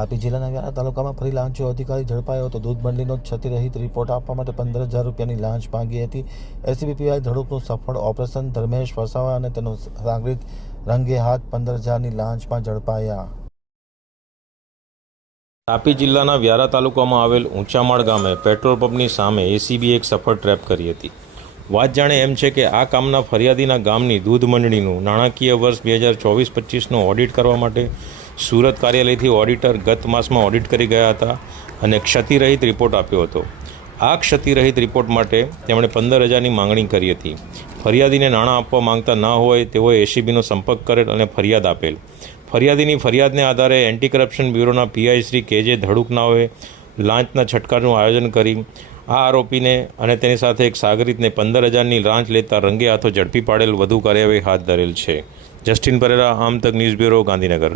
તાપી જિલ્લાના વ્યારા તાલુકામાં ફરી લાંચો અધિકારી ઝડપાયો હતો। દૂધ મંડળીનો ક્ષતિરહિત રિપોર્ટ આપવા માટે 15,000 રૂપિયાની લાંચ માંગી હતી। એસીબી પીઆઈ ધડુકનું સફળ ઓપરેશન। ધર્મેશ વસાવા અને તેનો સાગરીત રંગે હાથ 15,000ની લાંચમાં ઝડપાયા। તાપી જિલ્લાના વ્યારા તાલુકામાં આવેલ ઊંચામાળ ગામે પેટ્રોલ પંપની સામે એસીબીએ એક સફળ ટ્રેપ કરી હતી। વાત જાણે એમ છે કે આ કામના ફરિયાદીના ગામની દૂધ મંડળીનું નાણાકીય વર્ષ 2024-25નું ઓડિટ કરવા માટે સુરત કાર્યાલયથી ઓડિટર ગત માસમાં ઓડિટ કરી ગયા હતા અને ક્ષતિરહિત રિપોર્ટ આપ્યો હતો। આ ક્ષતિરહિત રિપોર્ટ માટે તેમણે 15,000ની માંગણી કરી હતી। ફરિયાદીને નાણાં આપવા માંગતા ન હોય તેઓએ એસીબીનો સંપર્ક કરેલ અને ફરિયાદ આપેલ। ફરિયાદીની ફરિયાદને આધારે એન્ટી કરપ્શન બ્યુરોના પીઆઈ શ્રી કેજે ધડુકનાઓએ લાંચના છટકાનું આયોજન કરી આ આરોપીને અને તેની સાથે એક સાગરીતને 15,000ની લાંચ લેતા રંગે હાથો ઝડપી પાડેલ વધુ કાર્યવાહી હાથ ધરેલ છે। જસ્ટિન પરેરા, આમ તક ન્યૂઝ બ્યુરો, ગાંધીનગર।